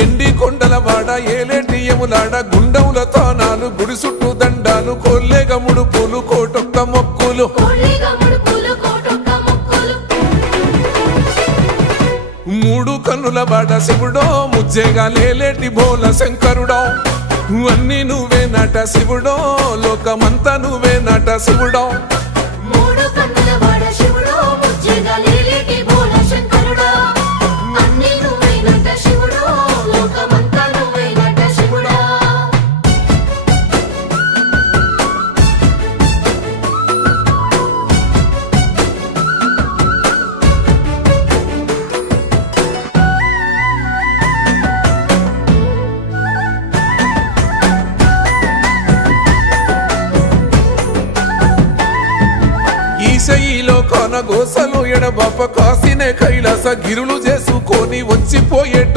ఎండి కొండల వాడ ఏలేటియములాడ గుండముల తానాలు గుడి చుట్టూ దండాలు కొల్లేగ ముడుపులు కోటొక్క మొక్కులు మూడు కన్నుల వాడ శివుడో ముజ్జేగా లేలేటి బోల శంకరుడో అన్ని నువ్వే నట శివుడో లోకమంతా నువ్వే నట శివుడో ఈశయిలో కొన గోసలు ఎడబాప కాసినే కైలాస గిరులు చేసుకొని వచ్చిపోయేటో